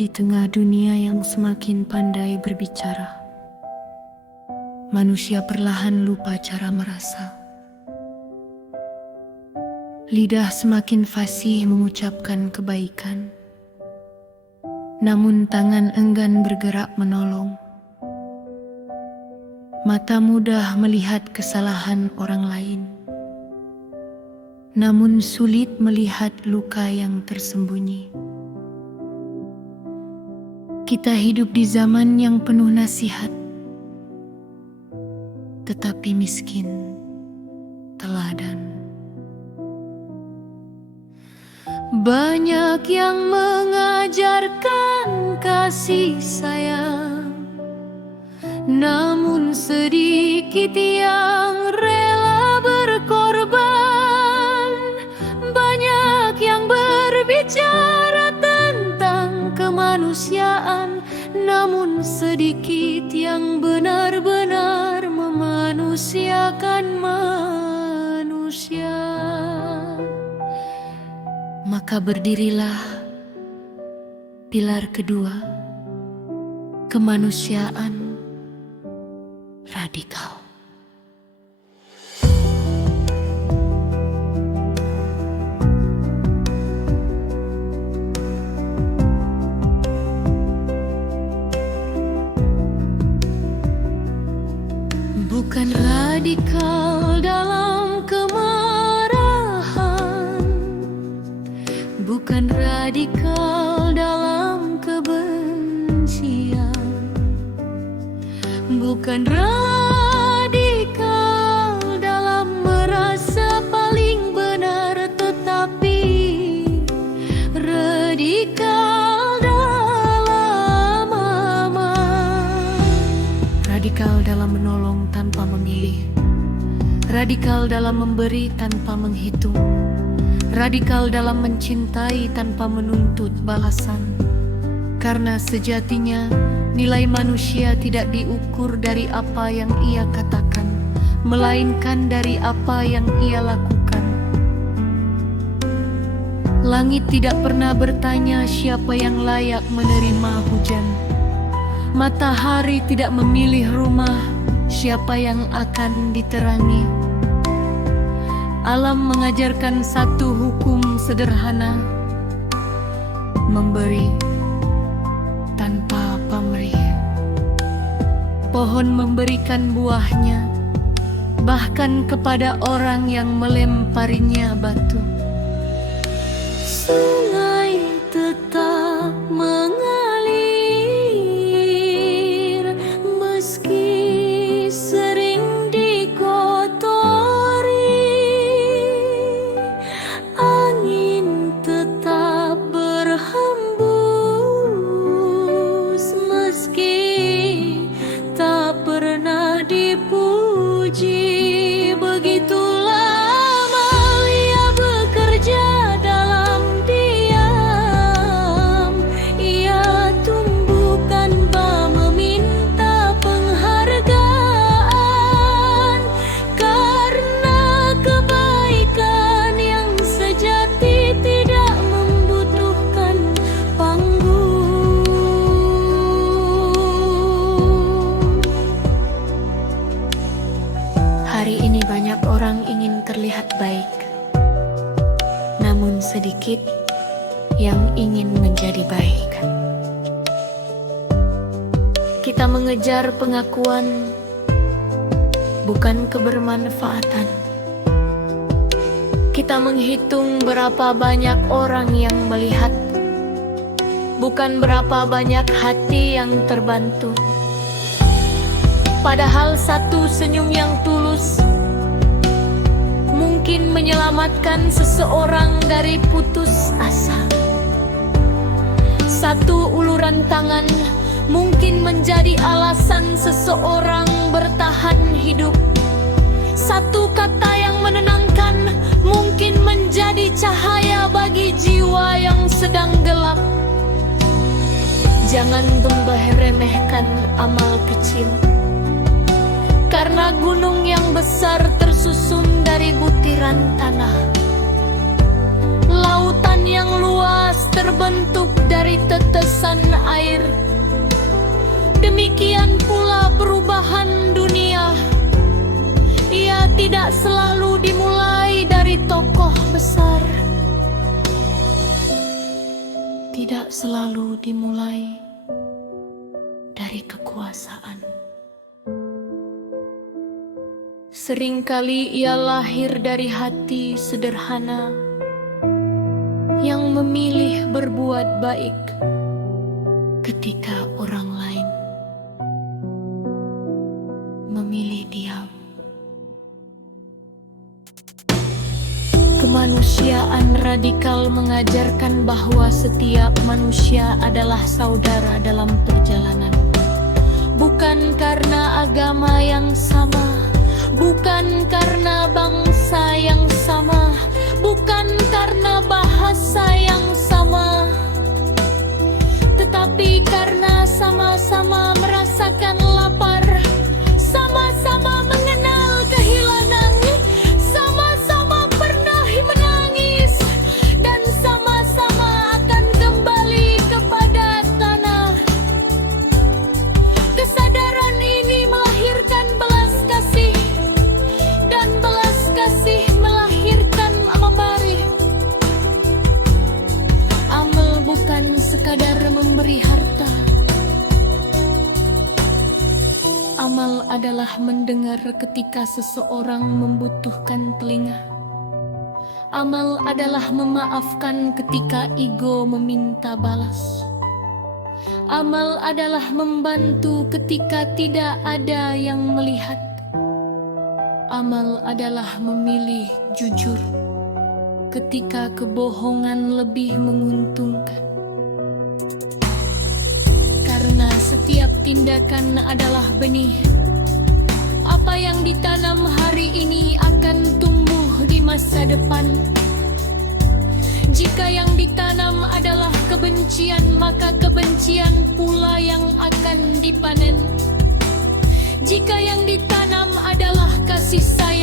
Di tengah dunia yang semakin pandai berbicara, manusia perlahan lupa cara merasa. Lidah semakin fasih mengucapkan kebaikan, namun tangan enggan bergerak menolong. Mata mudah melihat kesalahan orang lain, namun sulit melihat luka yang tersembunyi. Kita hidup di zaman yang penuh nasihat, tetapi miskin teladan. Banyak yang mengajarkan kasih sayang, namun sedikit yang rela berkorban. Banyak yang berbicara tentang kemanusiaan, namun sedikit yang benar-benar memanusiakan manusia. Maka berdirilah pilar kedua, kemanusiaan radikal. Bukan radikal dalam kemarahan, bukan radikal dalam kebencian, bukan radikal dalam merasa paling benar, tetapi radikal dalam aman. Radikal dalam menolong tanpa memilih, radikal dalam memberi tanpa menghitung, radikal dalam mencintai tanpa menuntut balasan. Karena sejatinya nilai manusia tidak diukur dari apa yang ia katakan, melainkan dari apa yang ia lakukan. Langit tidak pernah bertanya siapa yang layak menerima hujan. Matahari tidak memilih rumah siapa yang akan diterangi. Alam mengajarkan satu hukum sederhana: memberi tanpa pamrih. Pohon memberikan buahnya bahkan kepada orang yang melemparinya batu. Sungai tetap mengalir meski sering dikotori. Angin tetap berhembus meski tak pernah dipuji. Begitulah ia bekerja dalam diam. Ia tumbuh tanpa meminta penghargaan, karena kebaikan yang sejati tidak membutuhkan panggung. Hari ini banyak orang ingin terlihat baik, namun sedikit yang ingin menjadi baik. Kita mengejar pengakuan, bukan kebermanfaatan. Kita menghitung berapa banyak orang yang melihat, bukan berapa banyak hati yang terbantu. Padahal satu senyum yang tulus mungkin menyelamatkan seseorang dari putus asa. Satu uluran tangan mungkin menjadi alasan seseorang bertahan hidup. Satu kata yang menenangkan mungkin menjadi cahaya bagi jiwa yang sedang gelap. Jangan remehkan amal kecil, karena gunung yang besar tersusun dari butiran tanah. Lautan yang luas terbentuk dari tetesan air. Demikian pula perubahan dunia. Ia tidak selalu dimulai dari tokoh besar. Tidak selalu dimulai dari kekuasaan. Seringkali ia lahir dari hati sederhana yang memilih berbuat baik ketika orang lain memilih diam. Kemanusiaan radikal mengajarkan bahwa setiap manusia adalah saudara dalam perjalanan. Bukan karena agama yang sama, bukan karena bangsa yang sama, bukan karena bahasa yang sama, tetapi karena sama-sama merasakan lapar, sama-sama mengenal kehilangan, sama-sama pernah menangis, dan sama-sama akan kembali kepada tanah. Kesadaran ini melahirkan belas kasih, dan belas kasih melahirkan amarih. Amal bukan sekadar memberi harta. Amal adalah mendengar ketika seseorang membutuhkan telinga. Amal adalah memaafkan ketika ego meminta balas. Amal adalah membantu ketika tidak ada yang melihat. Amal adalah memilih jujur ketika kebohongan lebih menguntungkan. Karena setiap tindakan adalah benih. Apa yang ditanam hari ini akan tumbuh di masa depan. Jika yang ditanam adalah kebencian, maka kebencian pula yang akan dipanen. Jika yang ditanam adalah kasih sayang,